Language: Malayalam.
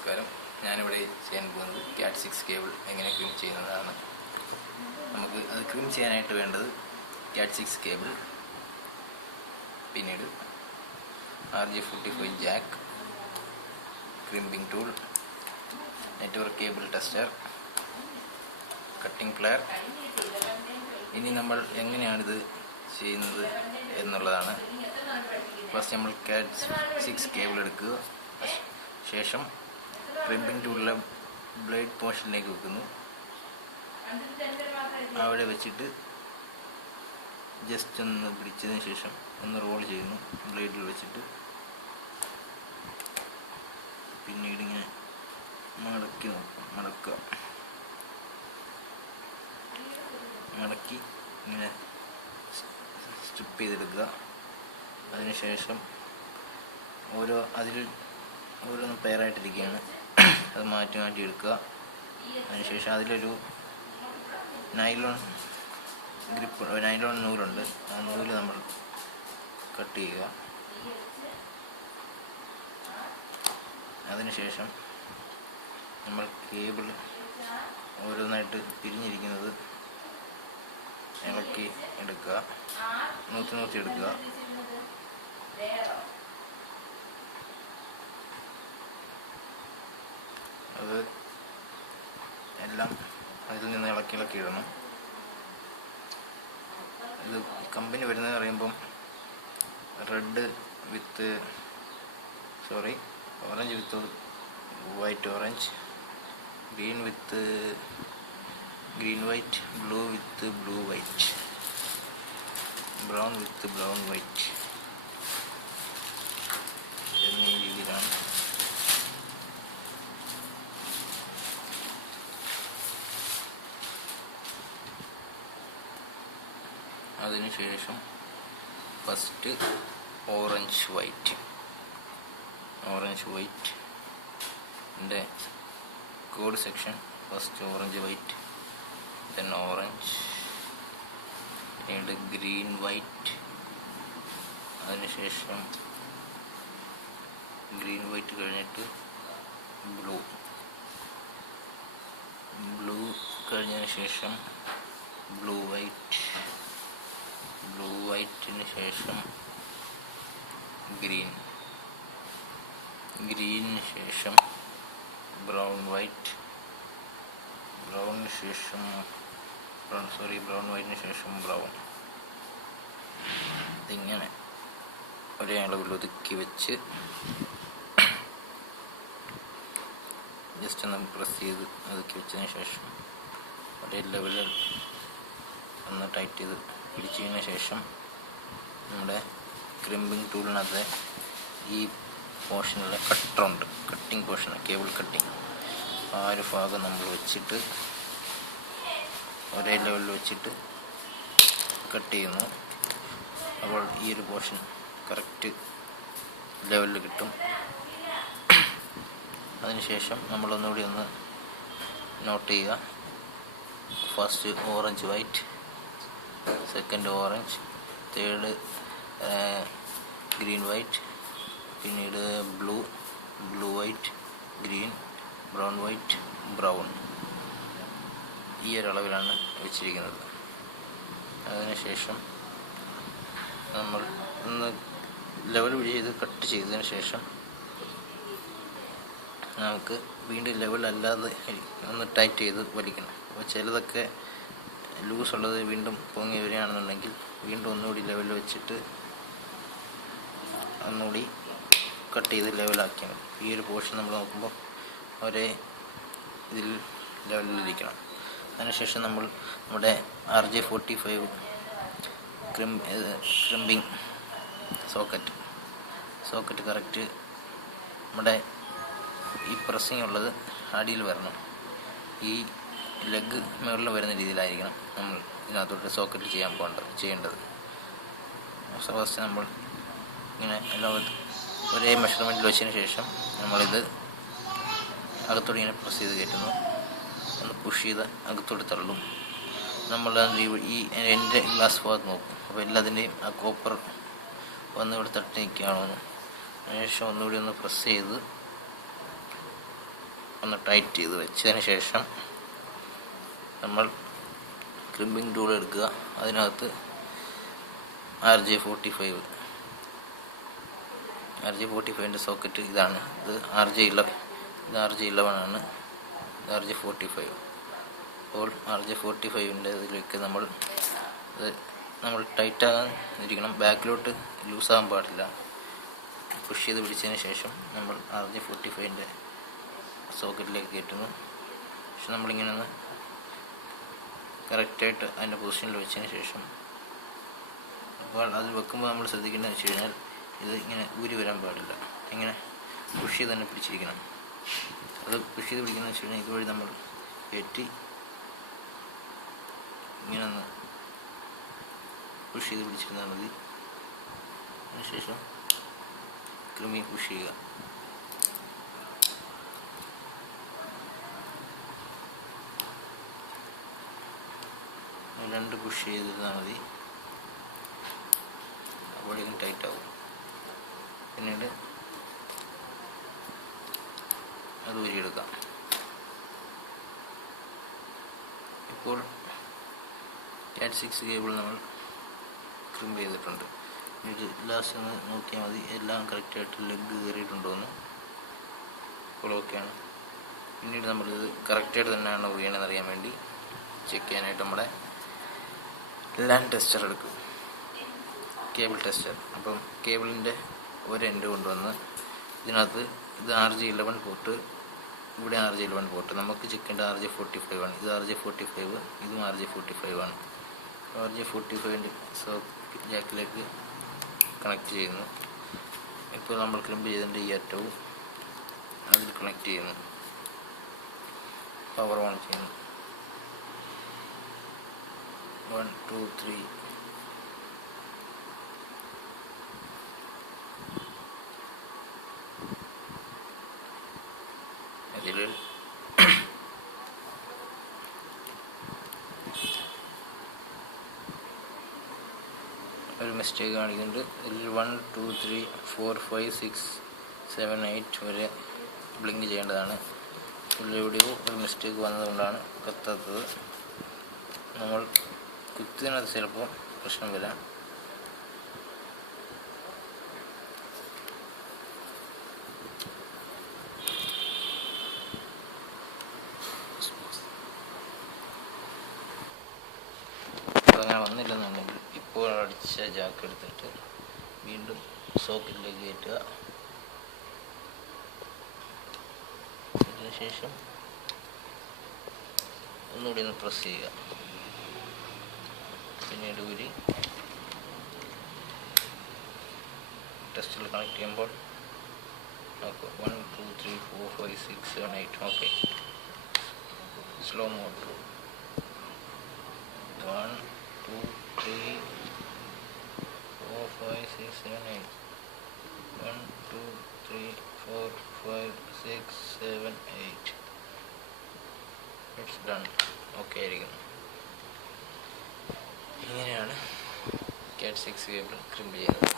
നമസ്കാരം. ഞാനിവിടെ ചെയ്യാൻ പോകുന്നത് ക്യാറ്റ് 6 കേബിൾ എങ്ങനെ ക്രീം ചെയ്യുന്നതാണ്. നമുക്ക് അത് ക്രീം ചെയ്യാനായിട്ട് വേണ്ടത് ക്യാറ്റ് 6 കേബിൾ, പിന്നീട് RJ45 Jack, crimping tool, network cable tester, cutting player. ഇനി നമ്മൾ എങ്ങനെയാണിത് ചെയ്യുന്നത് എന്നുള്ളതാണ്. ഫസ്റ്റ് നമ്മൾ ക്യാറ്റ് 6 കേബിൾ എടുക്കുക. ശേഷം ക്രിമ്പിംഗ് ടൂളിലെ ബ്ലേഡ് പോർഷനിലേക്ക് വെക്കുന്നു. അവിടെ വെച്ചിട്ട് ജസ്റ്റ് ഒന്ന് പിടിച്ചതിന് ശേഷം ഒന്ന് റോൾ ചെയ്യുന്നു ബ്ലേഡിൽ വെച്ചിട്ട്. പിന്നീട് ഇങ്ങനെ മടക്കി ഇങ്ങനെ സ്ട്രിപ്പ് ചെയ്തെടുക്കുക. അതിനുശേഷം ഓരോന്ന് പെയറായിട്ടിരിക്കുകയാണ്, അത് മാറ്റി എടുക്കുക. അതിനുശേഷം അതിലൊരു നൈലോൺ നൂലുണ്ട്. ആ നൂല് നമ്മൾ കട്ട് ചെയ്യുക. അതിനുശേഷം നമ്മൾ കേബിൾ ഓരോന്നായിട്ട് പിരിഞ്ഞിരിക്കുന്നത് ഇളക്കി എടുക്കുക, നൂത്തി എടുക്കുക. അത് എല്ലാം അതിൽ നിന്ന് ഇളക്കി ഇടണം. ഇത് കമ്പനി വരുന്നത് പറയുമ്പം orange with white orange, green white, blue with blue white, brown with brown white എന്നീ രീതിയിലാണ്. അതിനുശേഷം ഫസ്റ്റ് ഓറഞ്ച് വൈറ്റിൻ്റെ code section. First orange white, then orange, പിന്നീട് ഗ്രീൻ വൈറ്റ്. അതിനുശേഷം ഗ്രീൻ വൈറ്റ് കഴിഞ്ഞിട്ട് ബ്ലൂ കഴിഞ്ഞതിന് ശേഷം ബ്ലൂ വൈറ്റിന് ശേഷം ഗ്രീനിന് ശേഷം ബ്രൗൺ വൈറ്റിന് ശേഷം ബ്രൗൺ. ഇതിങ്ങനെ ഒരേ അളവിൽ ഒതുക്കി വെച്ച് ജസ്റ്റ് ഒന്ന് പ്രസ് ചെയ്ത് ഒതുക്കി വെച്ചതിന് ശേഷം ഒരേ ലെവലിൽ ഒന്ന് ടൈറ്റ് ചെയ്ത് പിടിച്ചതിന് ശേഷം നമ്മുടെ ക്രിമ്പിംഗ് ടൂളിനകത്ത് ഈ പോർഷനിലെ കട്ടറുണ്ട്, കട്ടിംഗ് പോർഷൻ, കേബിൾ കട്ടിംഗ്, ആ ഒരു ഭാഗം നമ്മൾ വെച്ചിട്ട് ഒരേ ലെവലിൽ വെച്ചിട്ട് കട്ട് ചെയ്യുന്നു. അപ്പോൾ ഈ ഒരു പോർഷൻ കറക്റ്റ് ലെവലിൽ കിട്ടും. അതിനുശേഷം നമ്മളൊന്നുകൂടി ഒന്ന് നോട്ട് ചെയ്യുക. First orange white, second orange, third green white, പിന്നീട് blue white, green, brown white, brown. ഈ ഒരളവിലാണ് വെച്ചിരിക്കുന്നത്. അതിനുശേഷം നമ്മൾ ഒന്ന് ലെവൽ ചെയ്ത് കട്ട് ചെയ്തതിന് ശേഷം നമുക്ക് വീണ്ടും ലെവൽ അല്ലാതെ ഒന്ന് ടൈറ്റ് ചെയ്ത് വലിക്കണം. അപ്പോൾ ചിലതൊക്കെ ലൂസ് ഉള്ളത് വീണ്ടും പൊങ്ങി വരികയാണെന്നുണ്ടെങ്കിൽ വീണ്ടും ഒന്നുകൂടി ലെവലിൽ വെച്ചിട്ട് ഒന്നുകൂടി കട്ട് ചെയ്ത് ലെവലാക്കിയാൽ മതി. ഈ ഒരു പോർഷൻ നമ്മൾ നോക്കുമ്പോൾ ഒരേ ഇതിൽ ലെവലിലിരിക്കണം. അതിനുശേഷം നമ്മൾ നമ്മുടെ RJ45 ക്രിമ്പിംഗ് സോക്കറ്റ് കറക്റ്റ് നമ്മുടെ ഈ പ്രസ്സിങ് ഉള്ളത് അടിയിൽ വരണം. ഈ ലെഗ് മുകളിൽ വരുന്ന രീതിയിലായിരിക്കണം നമ്മൾ ഇതിനകത്തോട്ട് സോക്കറ്റ് ചെയ്യേണ്ടത്. ഫസ്റ്റ് നമ്മൾ ഇങ്ങനെ എല്ലാം ഒരേ മെഷർമെൻറ്റിൽ വെച്ചതിന് ശേഷം നമ്മളിത് അകത്തോട്ട് ഇങ്ങനെ പ്രസ് ചെയ്ത് കയറ്റുന്നു. ഒന്ന് പുഷ് ചെയ്ത് അകത്തോട്ട് തള്ളും. നമ്മൾ ഈ എൻ്റെ ഗ്ലാസ് ഭാഗത്ത് നോക്കും. അപ്പോൾ എല്ലാത്തിൻ്റെയും ആ കോപ്പർ വന്ന് ഇവിടെ തട്ടി നിൽക്കുകയാണോ. അതിനുശേഷം ഒന്നുകൂടി ഒന്ന് പ്രസ് ചെയ്ത് ഒന്ന് ടൈറ്റ് ചെയ്ത് വെച്ചതിന് ശേഷം നമ്മൾ ക്രിമ്പിംഗ് ടൂൾ എടുക്കുക. അതിനകത്ത് RJ45 സോക്കറ്റ് ഇതാണ്. ഇത് RJ11 ആണ്. ഇത് RJ45. അപ്പോൾ RJ45 ഇതിലേക്ക് നമ്മൾ ടൈറ്റാകാൻ ഇരിക്കണം. ബാക്കിലോട്ട് ലൂസാകാൻ പാടില്ല. പുഷ് ചെയ്ത് പിടിച്ചതിന് ശേഷം നമ്മൾ RJ45 സോക്കറ്റിലേക്ക് കയറ്റുന്നു. പക്ഷെ നമ്മളിങ്ങനെ ഒന്ന് കറക്റ്റായിട്ട് അതിൻ്റെ പൊസിഷനിൽ വെച്ചതിന് ശേഷം, അപ്പോൾ അത് വെക്കുമ്പോൾ നമ്മൾ ശ്രദ്ധിക്കേണ്ടതെന്ന് വെച്ച് കഴിഞ്ഞാൽ ഇത് ഇങ്ങനെ ഊരി വരാൻ പാടില്ല. ഇങ്ങനെ പുഷ് ചെയ്ത് തന്നെ പിടിച്ചിരിക്കണം. അത് പുഷ് ചെയ്ത് പിടിക്കുന്നതെന്ന് വെച്ച് കഴിഞ്ഞാൽ ഇതുവഴി നമ്മൾ കയറ്റി ഇങ്ങനെ ഒന്ന് പുഷ് ചെയ്ത് പിടിച്ചിരുന്നാൽ മതി. അതിനുശേഷം ക്രിമി പുഷ് ചെയ്യുക. രണ്ട് പുഷ് ചെയ്തിരുന്നാൽ മതി. അപ്പോഴേക്കും ടൈറ്റ് ആവും. പിന്നീട് അത് ഊരിയെടുക്കാം. ഇപ്പോൾ Cat 6 കേബിൾ നമ്മൾ ക്രിമ്പ് ചെയ്തിട്ടുണ്ട്. ഇത് ലാസ്റ്റ് ഒന്ന് നോക്കിയാൽ മതി എല്ലാം കറക്റ്റായിട്ട് ലെഗ് കയറിയിട്ടുണ്ടോയെന്ന്. ഇപ്പോൾ ഓക്കെയാണ്. പിന്നീട് നമ്മളിത് കറക്റ്റായിട്ട് തന്നെയാണ് ഊരിയണമെന്ന് അറിയാൻ വേണ്ടി ചെക്ക് ചെയ്യാനായിട്ട് നമ്മുടെ ലാൻ ടെസ്റ്റർ എടുക്കും, കേബിൾ ടെസ്റ്റർ. അപ്പം കേബിളിൻ്റെ ഒരു എൻഡ് കൊണ്ടുവന്ന് ഇതിനകത്ത് ഇത് RJ11 പോർട്ട്, ഇവിടെ RJ11 പോർട്ട്. നമുക്ക് ചെക്ക് ചെയ്യേണ്ട RJ45 ആണ്. ഇത് RJ45, ഇതും RJ45 ആണ്. RJ45 ജാക്കിലേക്ക് കണക്ട് ചെയ്യുന്നു. ഇപ്പോൾ നമ്മൾ ക്ലിമ്പ് ചെയ്തതിൻ്റെ ഈ അറ്റവും അതിൽ കണക്ട് ചെയ്യുന്നു. പവർ ഓൺ ചെയ്യുന്നു. 1 2 3 അതിൽ ഒരു മിസ്റ്റേക്ക് കാണിക്കുന്നുണ്ട്. ഇതിൽ 1 2 3 4 5 6 7 8 വരെ ബ്ലിങ്ക് ചെയ്യേണ്ടതാണ്. എവിടെയോ ഒരു മിസ്റ്റേക്ക് വന്നതുകൊണ്ടാണ് കത്താത്തത്. നമ്മൾ കുത്തിനകത്ത് ചിലപ്പോൾ പ്രശ്നം വരാം. അങ്ങനെ വന്നില്ലെന്നുണ്ടെങ്കിൽ ഇപ്പോൾ അടിച്ച ജാക്ക് എടുത്തിട്ട് വീണ്ടും സോക്കറ്റിലേക്ക് കയറ്റുക. അതിനുശേഷം ഒന്നുകൂടി ഒന്ന് പ്രസ് ചെയ്യുക. പിന്നീട് ഊരി ടെസ്റ്റിൽ കണക്ട് ചെയ്യുമ്പോൾ നോക്കുക. 1 2 3 4 5 6 7 8 okay. Slow mode 1 2 3 4 5 6 7 8 1 2 3 4 5 6 7 8 it's done. Okay ആയിരിക്കും. ഇങ്ങനെയാണ് Cat 6 കേബിൾ ക്രിമ്പ് ചെയ്യുന്നത്.